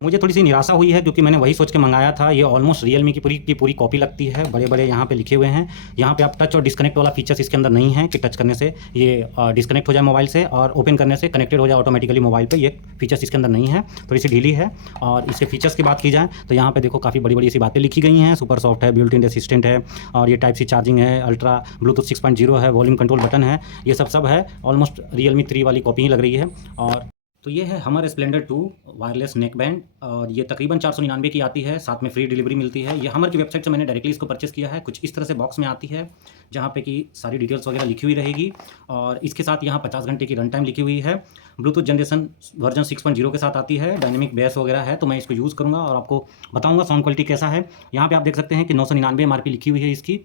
मुझे थोड़ी-सी निराशा हुई है क्योंकि मैंने वही सोच के मँगाया था। ये ऑलमोस्ट रियलमी की पूरी कॉपी लगती है। बड़े-बड़े यहाँ पे लिखे हुए हैं। यहाँ पे आप टच और डिस्कनेक्ट वाला फीचर्स इसके अंदर नहीं है कि टच करने से ये डिस्कनेक्ट हो जाए मोबाइल से और ओपन करने से कनेक्टेड हो जाए ऑटोमेटिकली मोबाइल पे। ये फीचर्स इसके अंदर नहीं है, थोड़ी-सी ढीली है। और इसके फीचर्स की बात की जाए तो यहाँ पे देखो काफ़ी बड़ी-बड़ी सी बातें लिखी गई हैं। सुपर सॉफ्ट है, बिल्ट इन असिस्टेंट है और ये टाइप सी चार्जिंग है, अल्ट्रा ब्लूटूथ 6.0 है, वॉल्यूम कंट्रोल बटन है। ये सब है। ऑलमोस्ट रियलमी 3 वाली कॉपी ही लग रही है। और तो ये है हमर स्प्लेंडर 2 वायरलेस नेक बैंड और ये तकरीबन 499 की आती है, साथ में फ्री डिलीवरी मिलती है। ये हमर की वेबसाइट से मैंने डायरेक्टली इसको परचेस किया है। कुछ इस तरह से बॉक्स में आती है, जहाँ पे कि सारी डिटेल्स वगैरह लिखी हुई रहेगी और इसके साथ यहाँ 50 घंटे की रन टाइम लिखी हुई है। ब्लूटूथ जनरेशन वर्जन 6.0 के साथ आती है, डायनेमिक बेस वगैरह है, तो मैं इसको यूज़ करूँगा और आपको बताऊँगा साउंड क्वालिटी कैसा है। यहाँ पे आप देख सकते हैं कि 999 एमआरपी लिखी हुई है इसकी।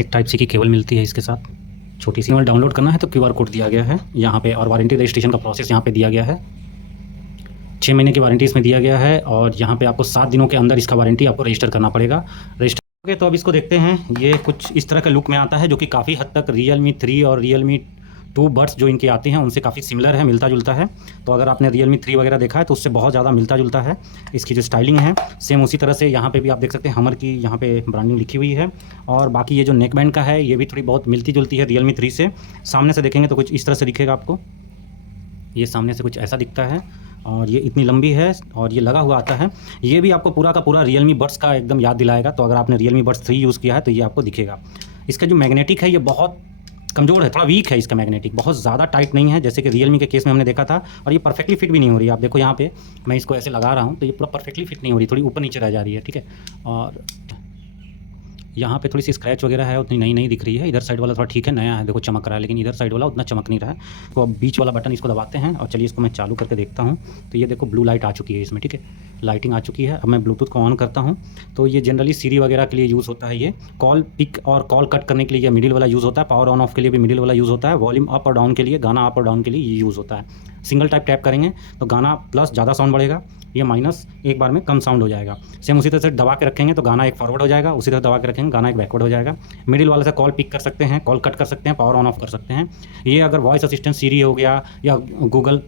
एक टाइप सी की केबल मिलती है इसके साथ, छोटी सी। और डाउनलोड करना है तो क्यूआर कोड दिया गया है यहाँ पे और वारंटी रजिस्ट्रेशन का प्रोसेस यहाँ पे दिया गया है। 6 महीने की वारंटी इसमें दिया गया है और यहाँ पे आपको 7 दिनों के अंदर इसका वारंटी आपको रजिस्टर करना पड़ेगा। रजिस्टर ओके, तो अब इसको देखते हैं। ये कुछ इस तरह का लुक में आता है जो कि काफ़ी हद तक रियलमी 3 और रियलमी 2 बड्स जो इनके आते हैं उनसे काफ़ी सिमिलर है, मिलता-जुलता है। तो अगर आपने रियलमी 3 वगैरह देखा है तो उससे बहुत ज़्यादा मिलता-जुलता है। इसकी जो स्टाइलिंग है सेम उसी तरह से यहाँ पे भी आप देख सकते हैं हमर की यहाँ पे ब्रांडिंग लिखी हुई है। और बाकी ये जो नेक बैंड का है ये भी थोड़ी बहुत मिलती-जुलती है रियलमी 3 से। सामने से देखेंगे तो कुछ इस तरह से दिखेगा आपको। ये सामने से कुछ ऐसा दिखता है और ये इतनी लंबी है और ये लगा हुआ आता है। ये भी आपको पूरा का पूरा रियलमी बड्स का एकदम याद दिलाएगा। तो अगर आपने रियलमी बड्स 3 यूज़ किया है तो ये आपको दिखेगा। इसका जो मैग्नेटिक है ये बहुत कमज़ोर है, थोड़ा वीक है इसका मैग्नेटिक, बहुत ज़्यादा टाइट नहीं है जैसे कि रियलमी के केस में हमने देखा था। और ये परफेक्टली फिट भी नहीं हो रही है। आप देखो यहाँ पे मैं इसको ऐसे लगा रहा हूँ तो ये पूरा परफेक्टली फिट नहीं हो रही, थोड़ी ऊपर नीचे रह जा रही है, ठीक है। और यहाँ पे थोड़ी सी स्क्रैच वगैरह है, उतनी नई नहीं दिख रही है। इधर साइड वाला थोड़ा ठीक है, नया है, देखो चमक रहा है, लेकिन इधर साइड वाला उतना चमक नहीं रहा है। तो अब बीच वाला बटन इसको दबाते हैं और चलिए इसको मैं चालू करके देखता हूँ। तो ये देखो ब्लू लाइट आ चुकी है इसमें, ठीक है, लाइटिंग आ चुकी है। अब मैं ब्लूटूथ को ऑन करता हूँ तो ये जनरली सीरी वगैरह के लिए यूज़ होता है। ये कॉल पिक और कॉल कट करने के लिए ये मिडिल वाला यूज़ होता है। पावर ऑन ऑफ के लिए भी मिडिल वाला यूज़ होता है। वॉल्यूम अप और डाउन के लिए, गाना अप और डाउन के लिए ये यूज़ होता है। सिंगल टाइप टैप करेंगे तो गाना प्लस ज़्यादा साउंड बढ़ेगा, ये माइनस एक बार में कम साउंड हो जाएगा। सेम उसी तरह से दबा के रखेंगे तो गाना एक फॉरवर्ड हो जाएगा, उसी तरह दबा के रखेंगे गाना एक बैकवर्ड हो जाएगा। मिडिल वाले से कॉल पिक कर सकते हैं, कॉल कट कर सकते हैं, पावर ऑन ऑफ कर सकते हैं। ये अगर वॉइस असिस्टेंट सीरी हो गया या गूगल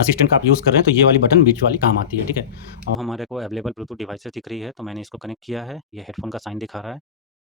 असिस्टेंट का आप यूज़ कर रहे हैं तो ये वाली बटन बीच वाली काम आती है, ठीक है। और हमारे को अवेलेबल ब्लूटूथ डिवाइसेस दिख रही है तो मैंने इसको कनेक्ट किया है। ये हेडफोन का साइन दिखा रहा है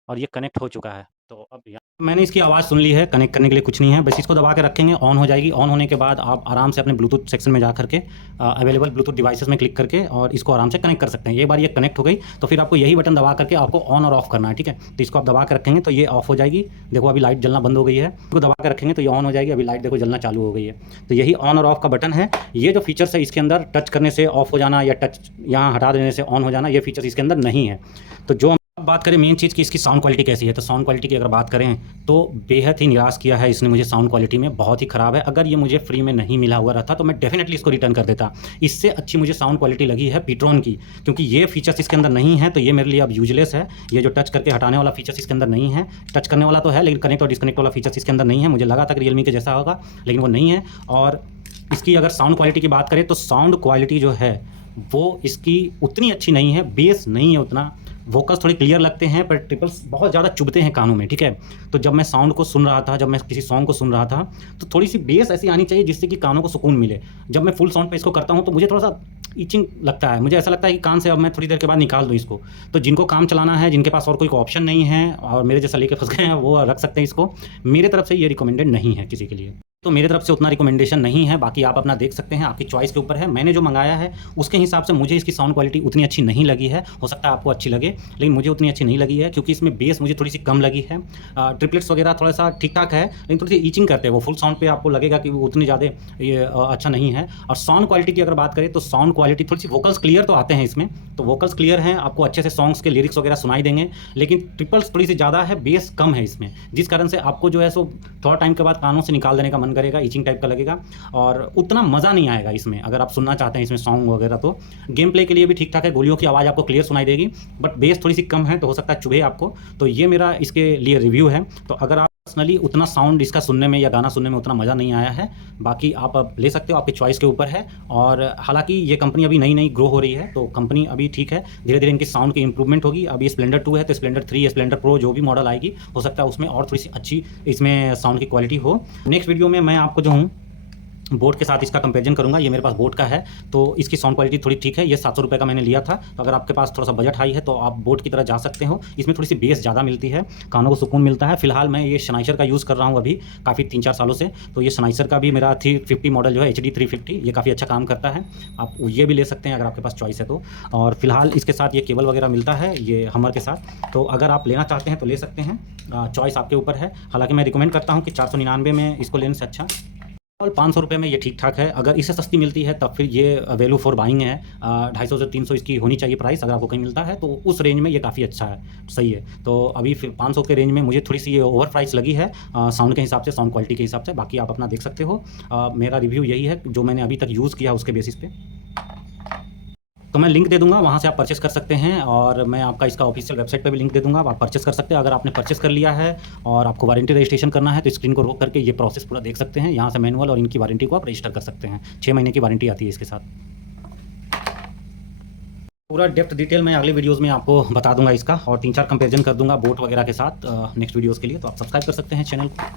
और ये कनेक्ट हो चुका है। तो अब यहाँ मैंने इसकी आवाज़ सुन ली है। कनेक्ट करने के लिए कुछ नहीं है, बस इसको दबा के रखेंगे, ऑन हो जाएगी। ऑन होने के बाद आप आराम से अपने ब्लूटूथ सेक्शन में जा करके अवेलेबल ब्लूटूथ डिवाइसेस में क्लिक करके और इसको आराम से कनेक्ट कर सकते हैं। एक बार ये कनेक्ट हो गई तो फिर आपको यही बटन दबा करके आपको ऑन और ऑफ करना है, ठीक है। तो इसको आप दबा के रखेंगे तो ये ऑफ हो जाएगी। देखो अभी लाइट जलना बंद हो गई है। इसको दबा के रखेंगे तो ये ऑन हो जाएगी। अभी लाइट देखो जलना चालू हो गई है। तो यही ऑन और ऑफ का बटन है। ये जो फीचर्स है इसके अंदर टच करने से ऑफ हो जाना या टच यहाँ हटा देने से ऑन हो जाना, ये फीचर्स इसके अंदर नहीं है। तो जो बात करें मेन चीज़ की इसकी साउंड क्वालिटी कैसी है, तो साउंड क्वालिटी की अगर बात करें तो बेहद ही निराश किया है इसने मुझे साउंड क्वालिटी में, बहुत ही ख़राब है। अगर ये मुझे फ्री में नहीं मिला हुआ रहता तो मैं डेफिनेटली इसको रिटर्न कर देता। इससे अच्छी मुझे साउंड क्वालिटी लगी है पीट्रॉन की, क्योंकि ये फीचर्स इसके अंदर नहीं है तो ये मेरे लिए अब यूजलेस है। ये जो टच करके हटाने वाला फीचर्स इसके अंदर नहीं है। टच करने वाला तो है लेकिन कनेक्ट और डिस्कनेक्ट वाला फीचर्स इसके अंदर नहीं है। मुझे लगा था कि रियलमी के जैसा होगा लेकिन वो नहीं है। और इसकी अगर साउंड क्वालिटी की बात करें तो साउंड क्वालिटी जो है वो इसकी उतनी अच्छी नहीं है, बेस नहीं है उतना। वोकल्स थोड़े क्लियर लगते हैं पर ट्रिपल्स बहुत ज़्यादा चुभते हैं कानों में, ठीक है। तो जब मैं साउंड को सुन रहा था, जब मैं किसी सॉन्ग को सुन रहा था तो थोड़ी सी बेस ऐसी आनी चाहिए जिससे कि कानों को सुकून मिले। जब मैं फुल साउंड पे इसको करता हूँ तो मुझे थोड़ा सा ईचिंग लगता है। मुझे ऐसा लगता है कि कान से अब मैं थोड़ी देर के बाद निकाल दूँ इसको। तो जिनको काम चलाना है, जिनके पास और कोई ऑप्शन नहीं है और मेरे जैसा लेके फंस गए हैं, वो रख सकते हैं इसको। मेरे तरफ से ये रिकमेंडेड नहीं है किसी के लिए। तो मेरी तरफ से उतना रिकमेंडेशन नहीं है, बाकी आप अपना देख सकते हैं, आपकी चॉइस के ऊपर है। मैंने जो मंगाया है उसके हिसाब से मुझे इसकी साउंड क्वालिटी उतनी अच्छी नहीं लगी है। हो सकता है आपको अच्छी लगे लेकिन मुझे उतनी अच्छी नहीं लगी है क्योंकि इसमें बेस मुझे थोड़ी सी कम लगी है। ट्रिपलेट्स वगैरह थोड़ा सा ठीक ठाक है लेकिन थोड़ी सी ईचिंग करते हैं वो। फुल साउंड पे आपको लगेगा कि वो उतनी ज़्यादा ये अच्छा नहीं है। और साउंड क्वालिटी की अगर बात करें तो साउंड क्वालिटी थोड़ी सी, वोकल्स क्लियर तो आते हैं इसमें, तो वोकल्स क्लियर हैं, आपको अच्छे से सॉन्ग्स के लिरिक्स वगैरह सुनाई देंगे। लेकिन ट्रिपल्स थोड़ी सी ज़्यादा है, बेस कम है इसमें, जिस कारण से आपको जो है सो थोड़ा टाइम के बाद कानों से निकाल देने का मन करेगा, ईचिंग टाइप का लगेगा और उतना मज़ा नहीं आएगा इसमें। अगर आप सुनना चाहते हैं इसमें सॉन्ग वगैरह तो गेम प्ले के लिए भी ठीक ठाक है, गोलियों की आवाज़ आपको क्लियर सुनाई देगी, बट बेस थोड़ी सी कम है तो हो सकता है चुभे आपको। तो ये मेरा इसके लिए रिव्यू है। तो अगर आप पर्सनली उतना साउंड इसका सुनने में या गाना सुनने में उतना मज़ा नहीं आया है। बाकी आप अब ले सकते हो, आपकी चॉइस के ऊपर है। और हालाँकि ये कंपनी अभी नई-नई ग्रो हो रही है, तो कंपनी अभी ठीक है, धीरे-धीरे इनकी साउंड की इम्प्रूवमेंट होगी। अभी स्प्लेंडर 2 है, तो स्प्लेंडर 3 या स्प्लेंडर प्रो जो भी मॉडल आएगी, हो सकता है उसमें और थोड़ी-सी अच्छी इसमें साउंड की क्वालिटी हो। नेक्स्ट वीडियो में मैं आपको जो हूँ बोट के साथ इसका कंपैरिजन करूँगा। ये मेरे पास बोट का है, तो इसकी साउंड क्वालिटी थोड़ी ठीक है। ये 700 रुपये का मैंने लिया था, तो अगर आपके पास थोड़ा सा बजट हाई है तो आप बोट की तरह जा सकते हो। इसमें थोड़ी सी बेस ज़्यादा मिलती है, कानों को सुकून मिलता है। फिलहाल मैं ये शनाइसर का यूज़ कर रहा हूँ अभी काफ़ी 3-4 सालों से। तो ये शनाइसर का भी मेरा 350 मॉडल जो है HD 350, ये काफ़ी अच्छा काम करता है। आप ये भी ले सकते हैं अगर आपके पास चॉइस है तो। और फिलहाल इसके साथ ये केबल वगैरह मिलता है ये हमर के साथ, तो अगर आप लेना चाहते हैं तो ले सकते हैं। चॉइस आपके ऊपर है। हालाँकि मैं रिकमेंड करता हूँ कि 499 में इसको लेने से अच्छा और 500 रुपये में ये ठीक-ठाक है। अगर इससे सस्ती मिलती है तब फिर ये वैल्यू फॉर बाइंग है। 250 से 300 इसकी होनी चाहिए प्राइस, अगर आपको कहीं मिलता है तो उस रेंज में ये काफ़ी अच्छा है, सही है। तो अभी फिर 500 के रेंज में मुझे थोड़ी-सी ये ओवर प्राइस लगी है साउंड के हिसाब से, साउंड क्वालिटी के हिसाब से। बाकी आप अपना देख सकते हो। मेरा रिव्यू यही है जो मैंने अभी तक यूज़ किया उसके बेसिस पे। तो मैं लिंक दे दूँगा, वहाँ से आप परचेस कर सकते हैं। और मैं आपका इसका ऑफिशियल वेबसाइट पे भी लिंक दे दूँगा, आप परचेस कर सकते हैं। अगर आपने परचेस कर लिया है और आपको वारंटी रजिस्ट्रेशन करना है तो स्क्रीन को रोक करके ये प्रोसेस पूरा देख सकते हैं। यहाँ से मैनुअल और इनकी वारंटी को आप रजिस्टर कर सकते हैं। 6 महीने की वारंटी आती है इसके साथ। पूरा डेप्थ डिटेल मैं अगले वीडियोज़ में आपको बता दूँगा इसका, और 3-4 कंपेरिजन कर दूँगा बोट वगैरह के साथ नेक्स्ट वीडियोज़ के लिए। तो आप सब्सक्राइब कर सकते हैं चैनल को।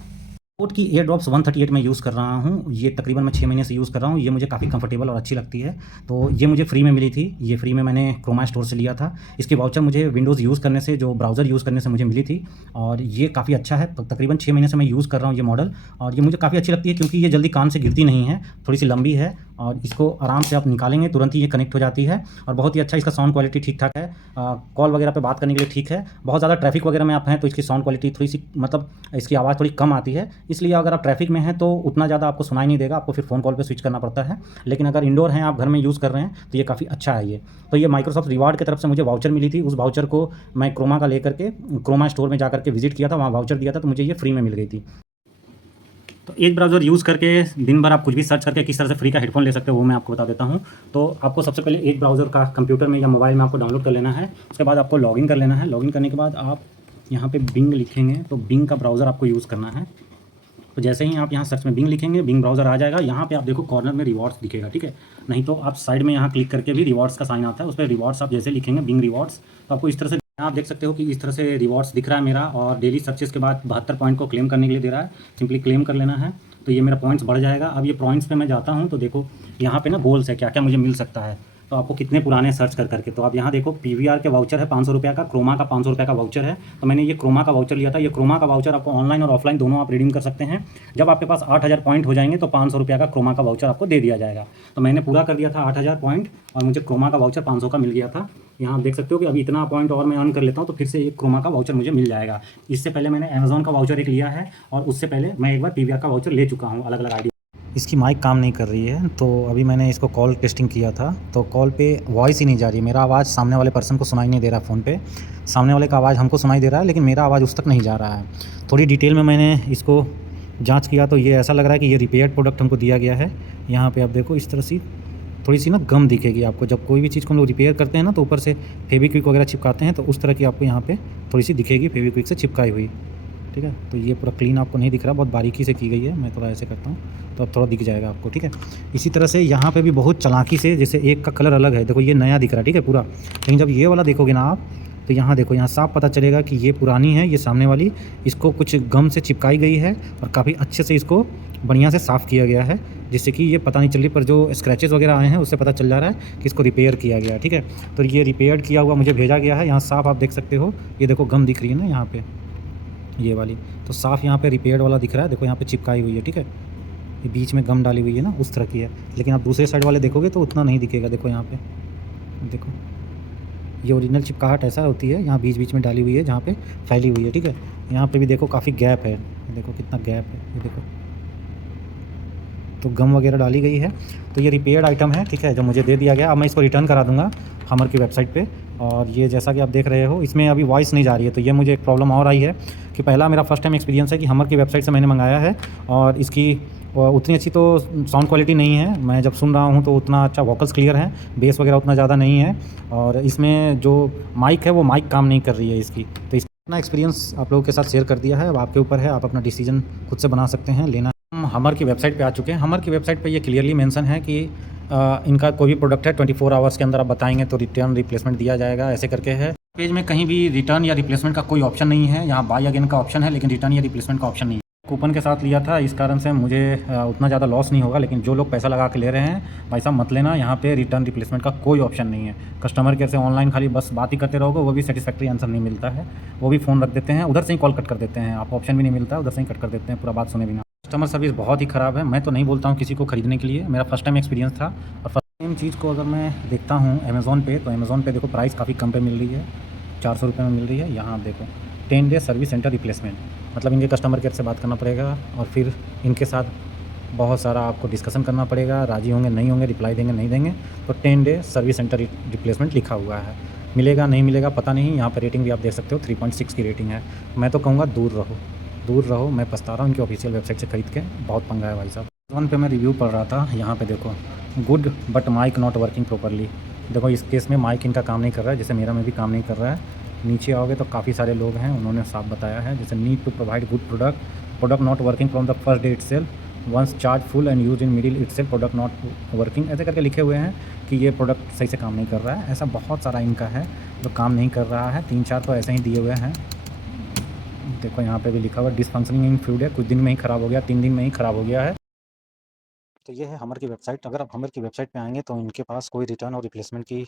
बोट की एयर ड्रॉप्स 138 में यूज़ कर रहा हूँ। ये तकरीबन मैं 6 महीने से यूज़ कर रहा हूँ। ये मुझे काफ़ी कंफर्टेबल और अच्छी लगती है। तो ये मुझे फ्री में मिली थी। ये फ्री में मैंने क्रोमा स्टोर से लिया था। इसकी वाउचर मुझे विंडोज़ यूज़ करने से, जो ब्राउज़र यूज़ करने से मुझे मिली थी। और ये काफ़ी अच्छा है। तकरीबन 6 महीने से मैं यूज़ कर रहा हूँ ये मॉडल, और ये मुझे काफ़ी अच्छी लगती है क्योंकि ये जल्दी कान से गिरती नहीं है, थोड़ी सी लंबी है और इसको आराम से आप निकालेंगे तुरंत ही ये कनेक्ट हो जाती है। और बहुत ही अच्छा इसका साउंड क्वालिटी ठीक-ठाक है। कॉल वगैरह पे बात करने के लिए ठीक है। बहुत ज़्यादा ट्रैफिक वगैरह में आप हैं तो इसकी साउंड क्वालिटी थोड़ी सी, मतलब इसकी आवाज़ थोड़ी कम आती है। इसलिए अगर आप ट्रैफिक में हैं तो उतना ज़्यादा आपको सुनाई नहीं देगा, आपको फिर फ़ोन कॉल पे स्विच करना पड़ता है। लेकिन अगर इंडोर हैं, आप घर में यूज़ कर रहे हैं, तो ये काफ़ी अच्छा है ये। तो ये माइक्रोसॉफ्ट रिवार्ड की तरफ से मुझे वाउचर मिली थी। उस वाउचर को मैं क्रोमा का लेकर के क्रोमा स्टोर में जाकर के विज़िट किया था, वहाँ वाउचर दिया था, तो मुझे ये फ्री में मिल गई थी। तो एज ब्राउज़र यूज़ करके दिन भर आप कुछ भी सर्च करके किस तरह से फ्री का हेडफोन ले सकते हो वो मैं आपको बता देता हूँ। तो आपको सबसे पहले एज ब्राउज़र का कंप्यूटर में या मोबाइल में आपको डाउनलोड कर लेना है। उसके बाद आपको लॉगिन कर लेना है। लॉगिन करने के बाद आप यहाँ पे बिंग लिखेंगे, तो बिंग का ब्राउज़र आपको यूज़ करना है। तो जैसे ही आप यहाँ सर्च में बिंग लिखेंगे, बिंग ब्राउज़र आ जाएगा। यहाँ पे आप देखो कॉर्नर में रिवॉर्ड्स दिखेगा, ठीक है। नहीं तो आप साइड में यहाँ क्लिक करके भी रिवॉर्ड्स का साइन आता है, उस पर रिवॉर्ड्स आप जैसे लिखेंगे बिंग रिवॉर्ड्स, तो आपको इस तरह से आप देख सकते हो कि इस तरह से रिवॉर्ड्स दिख रहा है मेरा। और डेली सर्चेस के बाद 72 पॉइंट को क्लेम करने के लिए दे रहा है। सिंपली क्लेम कर लेना है, तो ये मेरा पॉइंट्स बढ़ जाएगा। अब ये पॉइंट्स पे मैं जाता हूँ तो देखो यहाँ पे ना गोल्स है, क्या क्या मुझे मिल सकता है। तो आपको कितने पुराने सर्च कर करके, तो आप यहाँ देखो PVR के वाउचर है 500 रुपये का, क्रोमा का 500 रुपये का वाउचर है। तो मैंने ये क्रोमा का वाउचर लिया था। ये क्रोमा का वाउचर आपको ऑनलाइन और ऑफलाइन दोनों आप रिडीम कर सकते हैं। जब आपके पास 8000 पॉइंट हो जाएंगे तो 500 रुपये का क्रोमा का वाउचर आपको दे दिया जाएगा। तो मैंने पूरा कर दिया था 8000 पॉइंट, और मुझे क्रोमा का वाउचर 500 का मिल गया था। यहाँ आप देख सकते हो कि अभी इतना पॉइंट और मैं अर्न कर लेता हूँ तो फिर से एक क्रोमा का वाउचर मुझे मिल जाएगा। इससे पहले मैंने अमेज़ॉन का वाउचर एक लिया है, और उससे पहले मैं एक बार PVR का वाउचर ले चुका हूँ अलग अलग आईडी। इसकी माइक काम नहीं कर रही है, तो अभी मैंने इसको कॉल टेस्टिंग किया था, तो कॉल पे वॉइस ही नहीं जा रही है। मेरा आवाज़ सामने वाले पर्सन को सुनाई नहीं दे रहा है फ़ोन पे। सामने वाले का आवाज़ हमको सुनाई दे रहा है, लेकिन मेरा आवाज़ उस तक नहीं जा रहा है। थोड़ी डिटेल में मैंने इसको जांच किया तो ये ऐसा लग रहा है कि ये रिपेयर्ड प्रोडक्ट हमको दिया गया है। यहाँ पे आप देखो इस तरह से थोड़ी सी ना गम दिखेगी आपको। जब कोई भी चीज़ को हम लोग रिपेयर करते हैं ना, तो ऊपर से फेविक्विक वगैरह चिपकाते हैं, तो उस तरह की आपको यहाँ पे थोड़ी सी दिखेगी फेविक्विक से चिपकाई हुई, ठीक है। तो ये पूरा क्लीन आपको नहीं दिख रहा, बहुत बारीकी से की गई है। मैं थोड़ा ऐसे करता हूँ तो अब थोड़ा दिख जाएगा आपको, ठीक है। इसी तरह से यहाँ पे भी बहुत चालाकी से, जैसे एक का कलर अलग है, देखो ये नया दिख रहा है, ठीक है पूरा। लेकिन जब ये वाला देखोगे ना आप, तो यहाँ देखो, यहाँ साफ पता चलेगा कि ये पुरानी है, ये सामने वाली। इसको कुछ गम से चिपकाई गई है और काफ़ी अच्छे से इसको बढ़िया से साफ़ किया गया है, जिससे कि ये पता नहीं चल रही, पर जो स्क्रैचेस वगैरह आए हैं उससे पता चल जा रहा है कि इसको रिपेयर किया गया है, ठीक है। तो ये रिपेयर किया हुआ मुझे भेजा गया है। यहाँ साफ़ आप देख सकते हो, ये देखो गम दिख रही है ना यहाँ पे, ये वाली तो साफ़ यहाँ पे रिपेयर्ड वाला दिख रहा है। देखो यहाँ पे चिपकाई हुई है, ठीक है। ये बीच में गम डाली हुई है ना, उस तरह की है। लेकिन आप दूसरे साइड वाले देखोगे तो उतना नहीं दिखेगा। देखो यहाँ पे, देखो ये ओरिजिनल चिपकाहट ऐसा होती है, यहाँ बीच बीच में डाली हुई है, जहाँ पे फैली हुई है, ठीक है। यहाँ पे भी देखो काफ़ी गैप है, देखो कितना गैप है, ये देखो, तो गम वगैरह डाली गई है। तो ये रिपेयर्ड आइटम है, ठीक है, जो मुझे दे दिया गया। अब मैं इसको रिटर्न करा दूँगा हमर की वेबसाइट पे। और ये जैसा कि आप देख रहे हो, इसमें अभी वॉइस नहीं जा रही है, तो ये मुझे एक प्रॉब्लम और आई है कि पहला मेरा फर्स्ट टाइम एक्सपीरियंस है कि हमर की वेबसाइट से मैंने मंगाया है, और इसकी उतनी अच्छी तो साउंड क्वालिटी नहीं है। मैं जब सुन रहा हूँ तो उतना अच्छा वोकल्स क्लियर है, बेस वगैरह उतना ज़्यादा नहीं है, और इसमें जो माइक है वो माइक काम नहीं कर रही है इसकी। तो अपना एक्सपीरियंस आप लोगों के साथ शेयर कर दिया है, अब आपके ऊपर है, आप अपना डिसीजन खुद से बना सकते हैं, लेना हम हमर की वेबसाइट पे आ चुके हैं। हमर की वेबसाइट पे ये क्लियरली मेंशन है कि इनका कोई भी प्रोडक्ट है 24 आवर्स के अंदर आप बताएँगे तो रिटर्न रिप्लेसमेंट दिया जाएगा, ऐसे करके है। पेज में कहीं भी रिटर्न या रिप्लेसमेंट का कोई ऑप्शन नहीं है, यहाँ बाय अगेन का ऑप्शन है, लेकिन रिटर्न या रिप्लेसमेंट का ऑप्शन नहीं है। कूपन के साथ लिया था, इस कारण से मुझे उतना ज़्यादा लॉस नहीं होगा, लेकिन जो लोग पैसा लगा के ले रहे हैं, भाई साहब मत लेना, यहाँ पे रिटर्न रिप्लेसमेंट का कोई ऑप्शन नहीं है। कस्टमर केयर से ऑनलाइन खाली बस बात ही करते रहोगे, वो भी सैटिस्फैक्टरी आंसर नहीं मिलता है, वो भी फ़ोन रख देते हैं, उधर से ही कॉल कट कर देते हैं, आपको ऑप्शन भी नहीं मिलता है, उधर से ही कट कर देते हैं पूरा बात सुने बिना। कस्टमर सर्विस बहुत ही ख़राब है, मैं तो नहीं बोलता हूँ किसी को खरीदने के लिए, मेरा फर्स्ट टाइम एक्सपीरियंस था। और फर्स्ट टाइम चीज़ को अगर मैं देखता हूँ अमेज़न पे, तो अमेज़न पे देखो प्राइस काफ़ी कम पे मिल रही है, 400 रुपये में मिल रही है। यहाँ आप देखो 10 डे सर्विस सेंटर रिप्लेसमेंट, मतलब इनके कस्टमर केयर से बात करना पड़ेगा और फिर इनके साथ बहुत सारा आपको डिस्कशन करना पड़ेगा, राज़ी होंगे नहीं होंगे, रिप्लाई देंगे नहीं देंगे। तो 10 डे सर्विस सेंटर रिप्लेसमेंट लिखा हुआ है, मिलेगा नहीं मिलेगा पता नहीं। यहाँ पर रेटिंग भी आप देख सकते हो, 3.6 की रेटिंग है। मैं तो कहूँगा दूर रहो, दूर रहो, मैं पछता रहा हूँ इनकी ऑफिशियल वेबसाइट से खरीद के, बहुत पंगा है भाई साहब। अमेज़न पे मैं रिव्यू पढ़ रहा था, यहाँ पे देखो good but mike not working properly. देखो इस केस में माइक इनका काम नहीं कर रहा है, जैसे मेरा में भी काम नहीं कर रहा है। नीचे आओगे तो काफ़ी सारे लोग हैं, उन्होंने साफ बताया है, जैसे need to provide good product, product not working from the first day itself, once charge full and use in middle itself, product not working, ऐसे करके लिखे हुए हैं कि ये प्रोडक्ट सही से काम नहीं कर रहा है। ऐसा बहुत सारा इनका है जो काम नहीं कर रहा है, 3-4 तो ऐसे ही दिए हुए हैं। देखो यहाँ पे भी लिखा हुआ डिसफंक्शनिंग इन फ्यूड है, कुछ दिन में ही ख़राब हो गया, 3 दिन में ही ख़राब हो गया है। तो ये है हमर की वेबसाइट। अगर आप हमर की वेबसाइट पे आएँगे तो इनके पास कोई रिटर्न और रिप्लेसमेंट की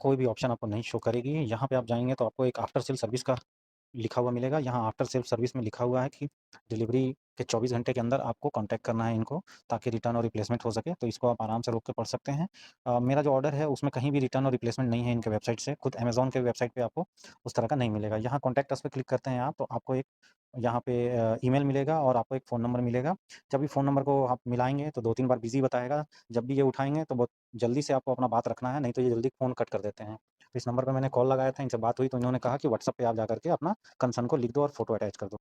कोई भी ऑप्शन आपको नहीं शो करेगी। यहाँ पे आप जाएँगे तो आपको एक आफ्टर सेल सर्विस का लिखा हुआ मिलेगा। यहाँ आफ्टर सेल सर्विस में लिखा हुआ है कि डिलीवरी के 24 घंटे के अंदर आपको कॉन्टैक्ट करना है इनको, ताकि रिटर्न और रिप्लेसमेंट हो सके। तो इसको आप आराम से रोक के पढ़ सकते हैं। मेरा जो ऑर्डर है उसमें कहीं भी रिटर्न और रिप्लेसमेंट नहीं है इनके वेबसाइट से। खुद अमेज़न के वेबसाइट पे आपको उस तरह का नहीं मिलेगा। यहाँ कॉन्टैक्ट अस पे क्लिक करते हैं आप, तो आपको एक यहाँ पे ईमेल मिलेगा और आपको एक फ़ोन नंबर मिलेगा। जब भी फ़ोन नंबर को आप मिलाएँगे तो 2-3 बार बिज़ी बताएगा। जब भी ये उठाएँगे तो बहुत जल्दी से आपको अपना बात रखना है, नहीं तो ये जल्दी फ़ोन कट कर देते हैं। तो इस नंबर पे मैंने कॉल लगाया था, इनसे बात हुई तो इन्होंने कहा कि व्हाट्सएप पे आप जाकर के अपना कंसर्न को लिख दो और फ़ोटो अटैच कर दो।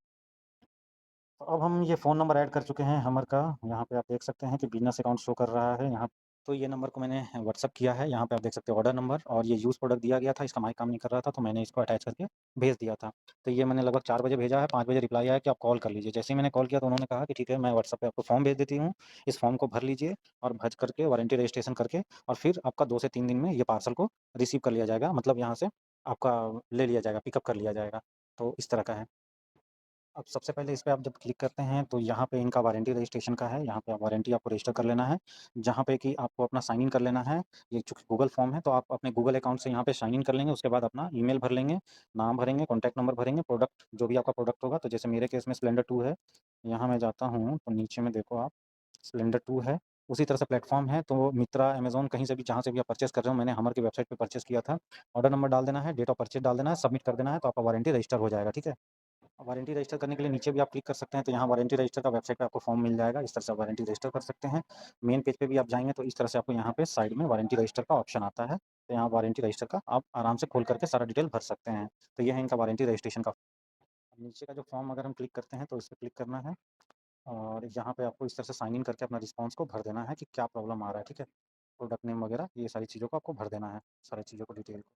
तो अब हम ये फ़ोन नंबर ऐड कर चुके हैं हमर का, यहाँ पे आप देख सकते हैं कि बिज़नेस अकाउंट शो कर रहा है यहाँ। तो ये नंबर को मैंने व्हाट्सएप किया है, यहाँ पे आप देख सकते हो ऑर्डर नंबर, और ये यूज़ प्रोडक्ट दिया गया था, इसका माइक काम नहीं कर रहा था तो मैंने इसको अटैच करके भेज दिया था। तो ये मैंने लगभग 4 बजे भेजा है, 5 बजे रिप्लाई आया कि आप कॉल कर लीजिए। जैसे ही मैंने कॉल किया तो उन्होंने कहा कि ठीक है, मैं व्हाट्सएप पे आपको फॉर्म भेज देती हूँ, इस फॉर्म को भर लीजिए और भर करके वारंटी रजिस्ट्रेशन करके और फिर आपका 2 से 3 दिन में ये पार्सल को रिसीव कर लिया जाएगा, मतलब यहाँ से आपका ले लिया जाएगा, पिकअप कर लिया जाएगा। तो इस तरह का है। अब सबसे पहले इस पे आप जब क्लिक करते हैं तो यहाँ पे इनका वारंटी रजिस्ट्रेशन का है, यहाँ पे आप वारंटी आपको रजिस्टर कर लेना है, जहाँ पे कि आपको अपना साइन इन कर लेना है। ये चूँकि गूगल फॉर्म है तो आप अपने गूगल अकाउंट से यहाँ पे साइन इन कर लेंगे, उसके बाद अपना ईमेल भर लेंगे, नाम भरेंगे, कॉन्टैक्ट नंबर भरेंगे, प्रोडक्ट जो भी आपका प्रोडक्ट होगा, तो जैसे मेरे केस में स्प्लेंडर 2 है, यहाँ मैं जाता हूँ तो नीचे में देखो आप स्प्लेंडर 2 है, उसी तरह से प्लेटफ़ॉर्म है, तो मित्रा, अमेज़न कहीं से भी जहाँ से भी आप परचेज़ कर रहे हो, मैंने हमर की वेबसाइट पे परचेज़ किया था। ऑर्डर नंबर डाल देना है, डेट ऑफ परचेज़ डाल देना है, सबमिट कर देना है, तो आपका वारंटी रजिस्टर हो जाएगा, ठीक है? वारंटी रजिस्टर करने के लिए नीचे भी आप क्लिक कर सकते हैं, तो यहाँ वारंटी रजिस्टर का वेबसाइट पे आपको फॉर्म मिल जाएगा, इस तरह से आप वारंटी रजिस्टर कर सकते हैं। मेन पेज पे भी आप जाएँगे तो इस तरह से आपको यहाँ पे साइड में वारंटी रजिस्टर का ऑप्शन आता है, तो यहाँ वारंटी रजिस्टर का आप आराम से खोल करके सारा डिटेल भर सकते हैं। तो ये है इनका वारंटी रजिस्ट्रेशन का। अब नीचे का जो फॉर्म अगर हम क्लिक करते हैं तो इस पे क्लिक करना है और यहाँ पे आपको इस तरह से साइन इन करके अपना रिस्पॉन्स को भर देना है कि क्या प्रॉब्लम आ रहा है, ठीक है? प्रोडक्ट नेम वगैरह ये सारी चीज़ों को आपको भर देना है, सारी चीज़ों को डिटेल को।